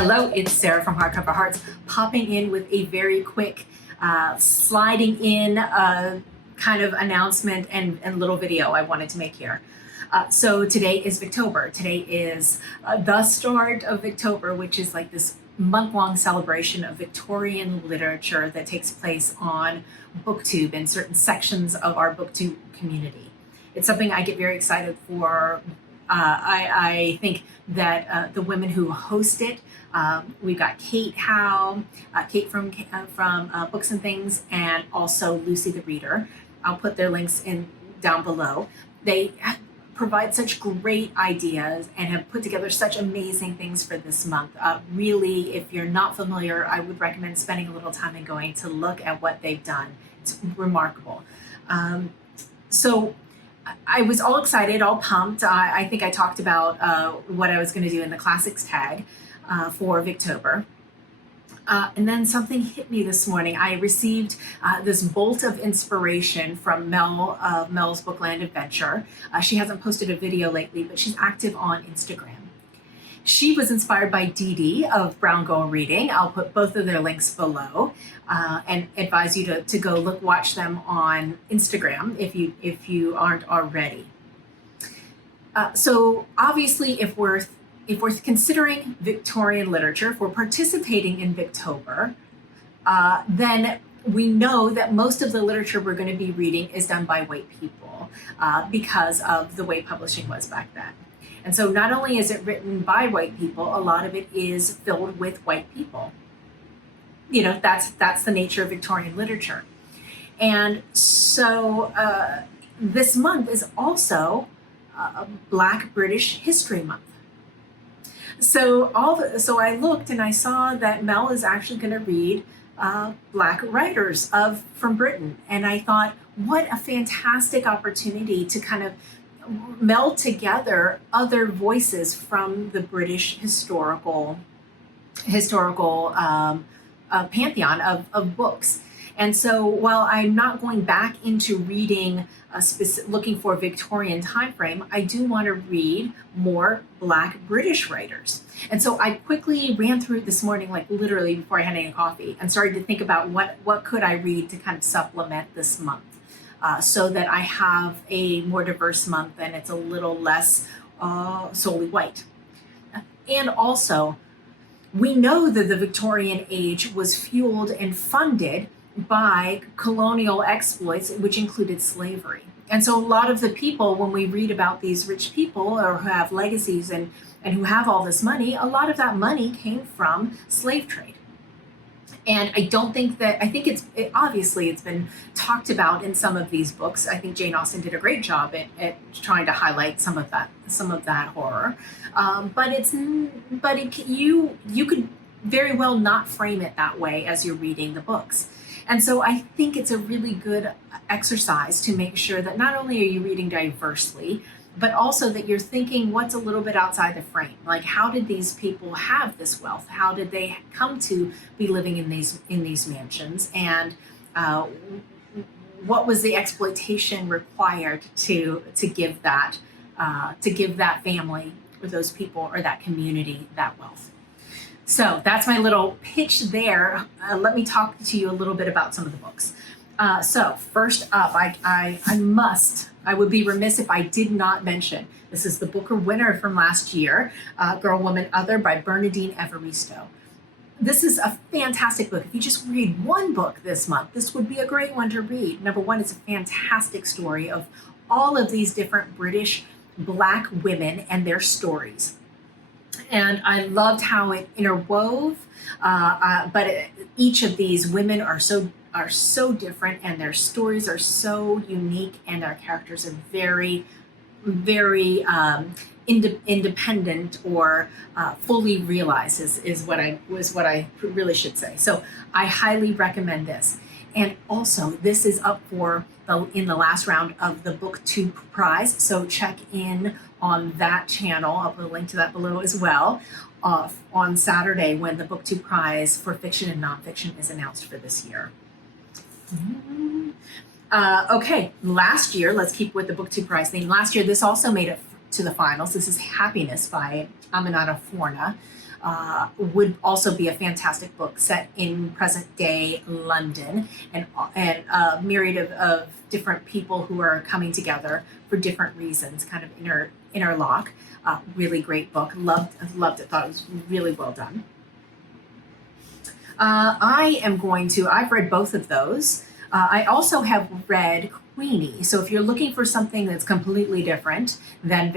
Hello, it's Sarah from Hardcover Hearts, popping in with a very quick sliding in kind of announcement and little video I wanted to make here. So today is Victober. Today is the start of Victober, which is like this month-long celebration of Victorian literature that takes place on BookTube in certain sections of our BookTube community. It's something I get very excited for. I think that the women who host it, we've got Kate Howe, Kate from Books and Things, and also Lucy the Reader. I'll put their links in down below. They provide such great ideas and have put together such amazing things for this month. Really, if you're not familiar, I would recommend spending a little time and going to look at what they've done. It's remarkable. So I was all excited, all pumped. I think I talked about what I was going to do in the classics tag for Victober. And then something hit me this morning. I received this bolt of inspiration from Mel of Mel's Bookland Adventure. She hasn't posted a video lately, but she's active on Instagram. She was inspired by Dee Dee of Brown Girl Reading. I'll put both of their links below and advise you to go watch them on Instagram if you aren't already. So obviously, if we're considering Victorian literature, if we're participating in Victober, then we know that most of the literature we're going to be reading is done by white people because of the way publishing was back then. And so not only is it written by white people, a lot of it is filled with white people. You know, that's the nature of Victorian literature. And so this month is also Black British History Month. So I looked and I saw that Mel is actually going to read Black writers from Britain. And I thought, what a fantastic opportunity to kind of meld together other voices from the British historical pantheon of books. And so while I'm not going back into reading looking for a Victorian time frame, I do want to read more Black British writers. And so I quickly ran through this morning, like literally before I had any coffee, and started to think about what could I read to kind of supplement this month. So that I have a more diverse month and it's a little less solely white. And also, we know that the Victorian age was fueled and funded by colonial exploits, which included slavery. And so a lot of the people, when we read about these rich people or who have legacies and who have all this money, a lot of that money came from slave trade. And I think obviously it's been talked about in some of these books. I think Jane Austen did a great job at trying to highlight some of that horror. You could very well not frame it that way as you're reading the books. And so I think it's a really good exercise to make sure that not only are you reading diversely, but also that you're thinking what's a little bit outside the frame. Like, how did these people have this wealth? How did they come to be living in these mansions? And what was the exploitation required to give that family or those people or that community that wealth? So that's my little pitch there. Let me talk to you a little bit about some of the books. So first up, I would be remiss if I did not mention, this is the Booker winner from last year, Girl, Woman, Other by Bernadine Evaristo. This is a fantastic book. If you just read one book this month, this would be a great one to read. Number one, it's a fantastic story of all of these different British Black women and their stories. And I loved how it interwove, each of these women are so different, and their stories are so unique, and our characters are very, very independent or fully realized is what I really should say. So I highly recommend this. And also, this is up in the last round of the BookTube prize. So check in on that channel. I'll put a link to that below as well. On Saturday, when the BookTube prize for fiction and nonfiction is announced for this year. Okay, last year, let's keep with the BookTube prize theme. Last year, this also made it to the finals. This is Happiness by Aminatta Forna. would also be a fantastic book set in present day London, and a myriad of different people who are coming together for different reasons, kind of interlock. Really great book. Loved it. Thought it was really well done. I've read both of those. I also have read Queenie. So if you're looking for something that's completely different than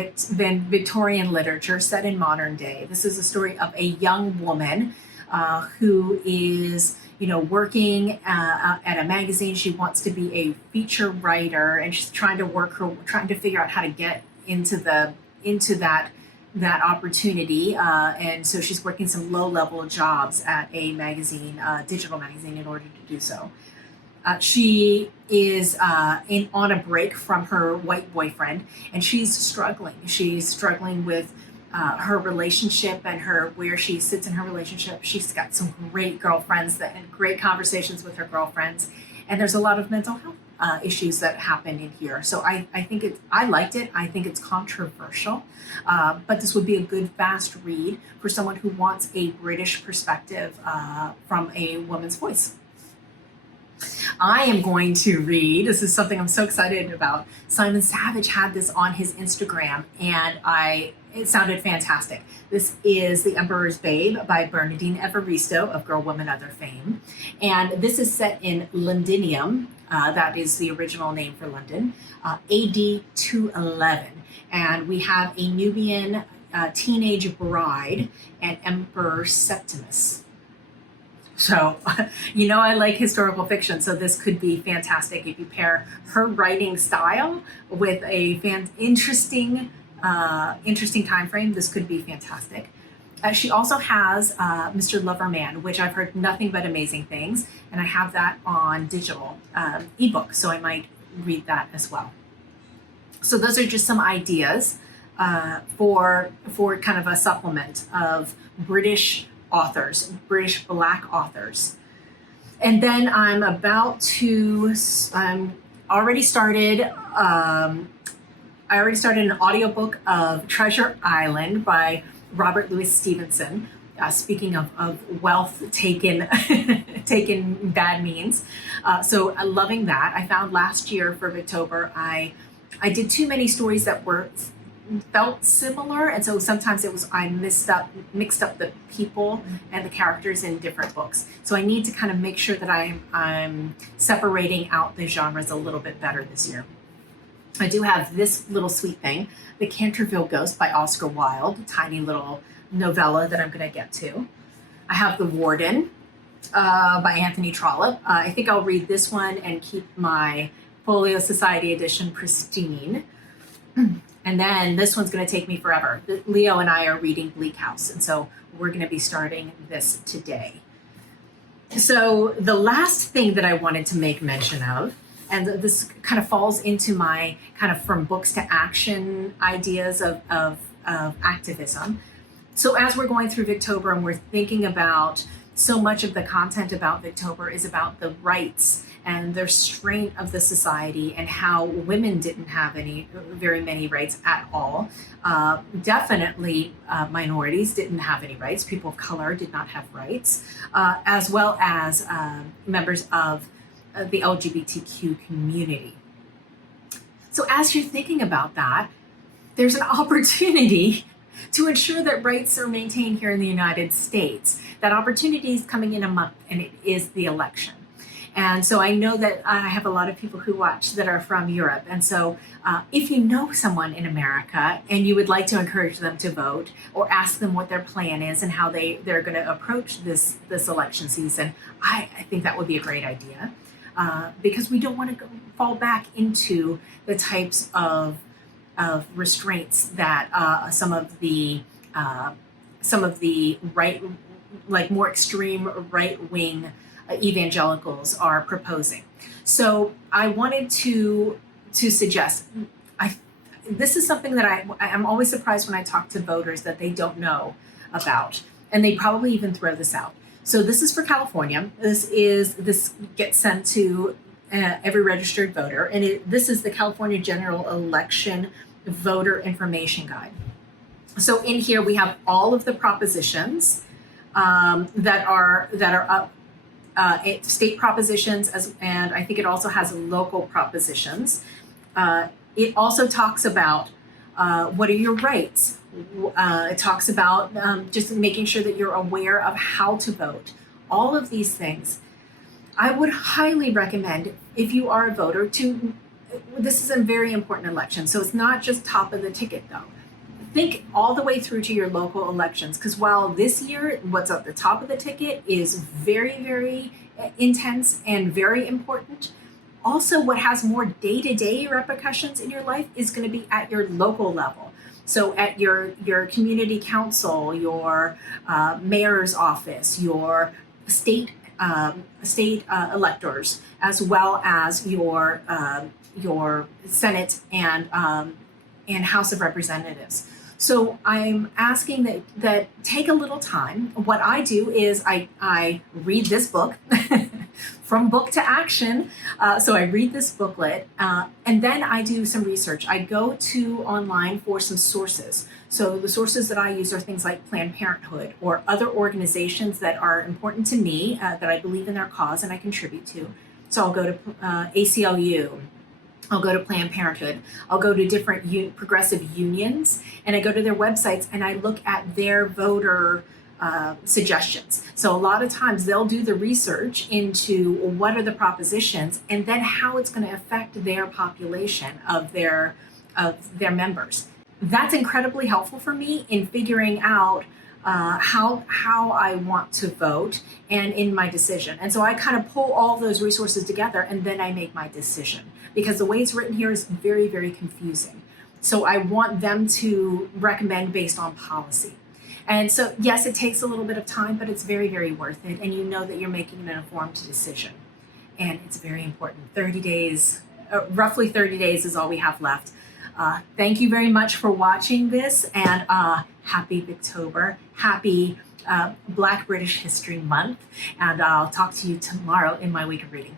Victorian literature set in modern day, this is a story of a young woman who is, working at a magazine. She wants to be a feature writer, and she's trying to figure out how to get into that opportunity. And so she's working some low-level jobs at a magazine, digital magazine, in order to do so. She is on a break from her white boyfriend, and she's struggling. She's struggling with her relationship and where she sits in her relationship. She's got some great girlfriends and great conversations with her girlfriends, and there's a lot of mental health issues that happen in here. So I think I liked it. I think it's controversial, but this would be a good fast read for someone who wants a British perspective from a woman's voice. I am going to read, this is something I'm so excited about. Simon Savage had this on his Instagram, and it sounded fantastic. This is The Emperor's Babe by Bernadine Evaristo of Girl, Woman, Other fame. And this is set in Londinium, that is the original name for London, AD 211. And we have a Nubian teenage bride and Emperor Septimus. So, I like historical fiction, so this could be fantastic if you pair her writing style with a interesting time frame. This could be fantastic. She also has Mr. Loverman, which I've heard nothing but amazing things, and I have that on digital ebook, so I might read that as well. So those are just some ideas for kind of a supplement of British authors, British Black authors. And then I already started an audiobook of Treasure Island by Robert Louis Stevenson. Speaking of wealth taken bad means. So loving that. I found last year for Victober, I did too many stories that felt similar, and so sometimes I mixed up the people and the characters in different books. So I need to kind of make sure that I'm separating out the genres a little bit better this year. I do have this little sweet thing, The Canterville Ghost by Oscar Wilde, tiny little novella that I'm going to get to. I have The Warden by Anthony Trollope. I think I'll read this one and keep my Folio Society edition pristine. And then this one's going to take me forever. Leo and I are reading Bleak House, and so we're going to be starting this today. So the last thing that I wanted to make mention of, and this kind of falls into my kind of from books to action ideas of activism. So as we're going through Victober and we're thinking about so much of the content about Victober is about the rights and the restraint of the society and how women didn't have very many rights at all. Definitely minorities didn't have any rights. People of color did not have rights, as well as members of the LGBTQ community. So as you're thinking about that, there's an opportunity to ensure that rights are maintained here in the United States. That opportunity is coming in a month, and it is the election. And so I know that I have a lot of people who watch that are from Europe. And so if you know someone in America and you would like to encourage them to vote or ask them what their plan is and how they're going to approach this election season, I think that would be a great idea, because we don't want to fall back into the types of restraints that some of the right, like more extreme right-wing evangelicals are proposing. So I wanted to suggest, this is something that I'm always surprised when I talk to voters that they don't know about, and they probably even throw this out. So this is for California. This gets sent to every registered voter, and this is the California General Election Voter Information Guide. So in here we have all of the propositions that are up, state propositions, and I think it also has local propositions. It also talks about what are your rights. It talks about just making sure that you're aware of how to vote. All of these things. I would highly recommend, if you are a voter, this is a very important election, so it's not just top of the ticket though. Think all the way through to your local elections, because while this year what's at the top of the ticket is very, very intense and very important, also what has more day-to-day repercussions in your life is going to be at your local level. So at your community council, your mayor's office, your state electors, as well as your Senate and House of Representatives. So I'm asking that take a little time. What I do is I read this book from book to action. So I read this booklet and then I do some research. I go to online for some sources. So the sources that I use are things like Planned Parenthood or other organizations that are important to me, that I believe in their cause and I contribute to. So I'll go to ACLU. I'll go to Planned Parenthood. I'll go to different progressive unions, and I go to their websites and I look at their voter suggestions. So a lot of times they'll do the research into what are the propositions and then how it's going to affect their population of their members. That's incredibly helpful for me in figuring out how I want to vote and in my decision. And so I kind of pull all those resources together and then I make my decision, because the way it's written here is very, very confusing. So I want them to recommend based on policy. And so, yes, it takes a little bit of time, but it's very, very worth it. And you know that you're making an informed decision. And it's very important. 30 days, roughly 30 days is all we have left. Thank you very much for watching this, and happy Victober, happy Black British History Month, and I'll talk to you tomorrow in my week of reading.